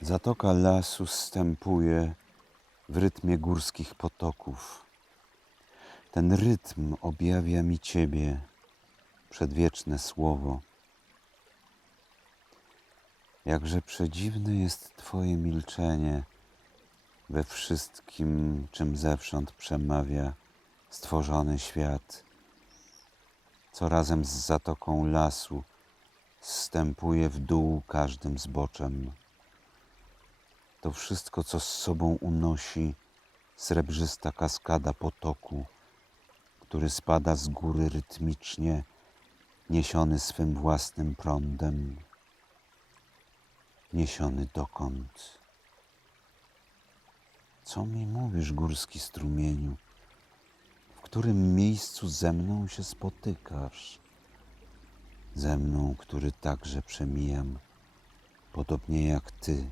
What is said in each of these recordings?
Zatoka lasu zstępuje w rytmie górskich potoków. Ten rytm objawia mi Ciebie, przedwieczne słowo. Jakże przedziwne jest Twoje milczenie we wszystkim, czym zewsząd przemawia stworzony świat, co razem z zatoką lasu zstępuje w dół każdym zboczem. To wszystko, co z sobą unosi srebrzysta kaskada potoku, który spada z góry rytmicznie, niesiony swym własnym prądem. Niesiony dokąd? Co mi mówisz, górski strumieniu? W którym miejscu ze mną się spotykasz? Ze mną, który także przemijam, podobnie jak Ty.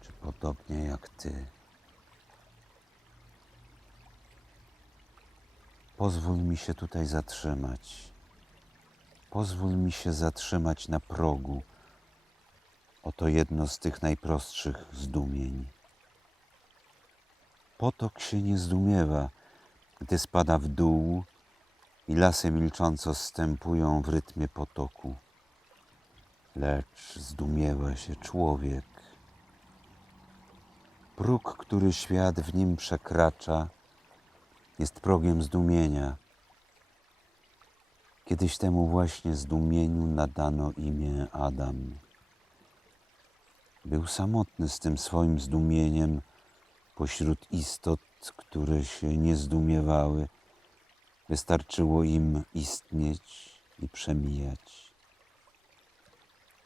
Czy podobnie jak Ty? Pozwól mi się tutaj zatrzymać. Pozwól mi się zatrzymać na progu. Oto jedno z tych najprostszych zdumień. Potok się nie zdumiewa, gdy spada w dół i lasy milcząco zstępują w rytmie potoku. Lecz zdumiewa się człowiek. Próg, który świat w nim przekracza, jest progiem zdumienia. Kiedyś temu właśnie zdumieniu nadano imię Adam. Był samotny z tym swoim zdumieniem pośród istot, które się nie zdumiewały. Wystarczyło im istnieć i przemijać.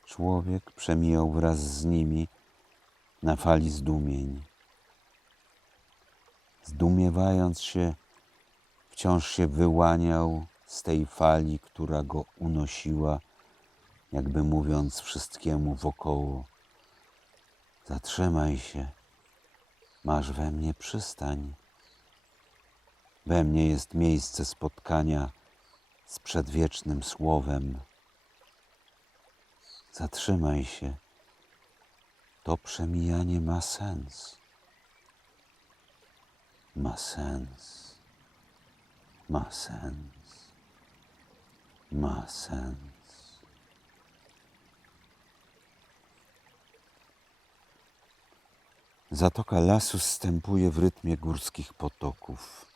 Człowiek przemijał wraz z nimi na fali zdumień. Zdumiewając się, wciąż się wyłaniał z tej fali, która go unosiła, jakby mówiąc wszystkiemu wokoło: zatrzymaj się, masz we mnie przystań. We mnie jest miejsce spotkania z przedwiecznym słowem. Zatrzymaj się, to przemijanie ma sens. Ma sens. Ma sens. Ma sens. Zatoka lasu zstępuje w rytmie górskich potoków.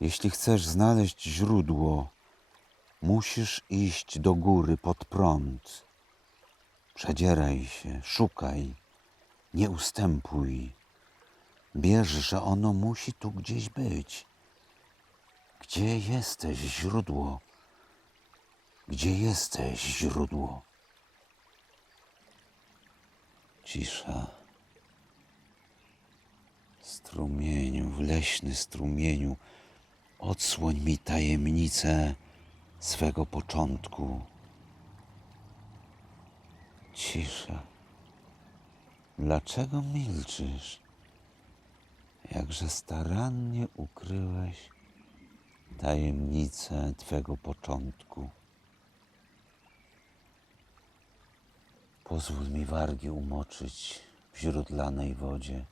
Jeśli chcesz znaleźć źródło, musisz iść do góry pod prąd. Przedzieraj się, szukaj, nie ustępuj. Wierz, że ono musi tu gdzieś być. Gdzie jesteś, źródło? Gdzie jesteś, źródło? Cisza. Strumieniu, wleśny strumieniu, odsłoń mi tajemnicę swego początku. Cisza. Dlaczego milczysz? Jakże starannie ukryłeś tajemnicę Twego początku. Pozwól mi wargi umoczyć w źródlanej wodzie.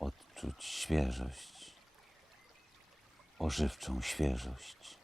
Odczuć świeżość, ożywczą świeżość.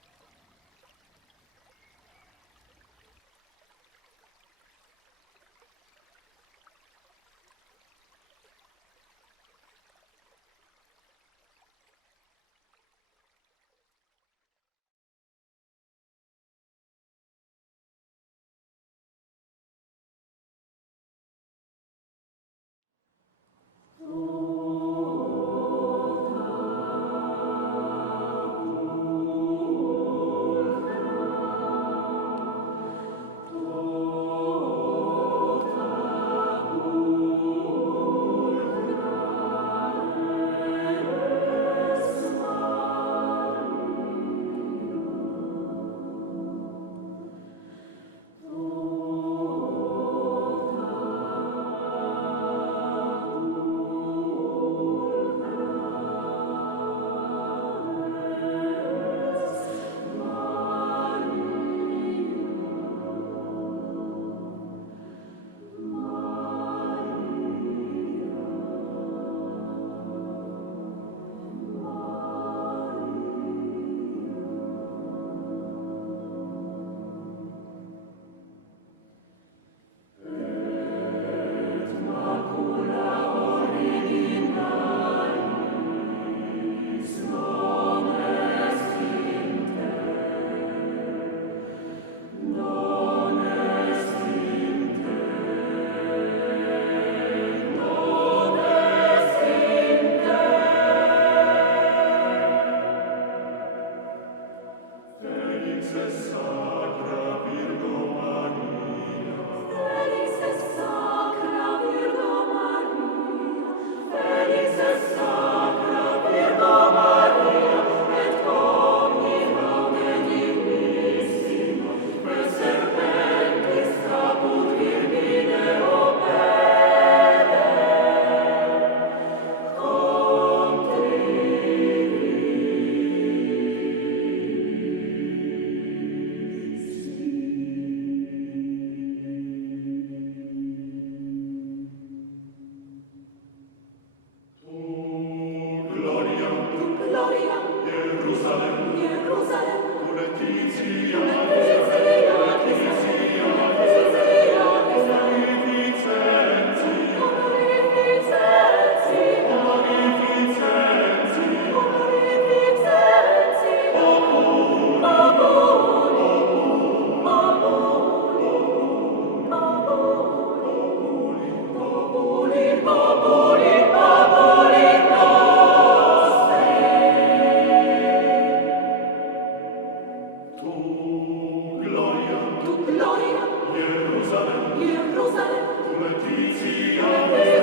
Jerusalem, Jerusalem, tu Laetitia,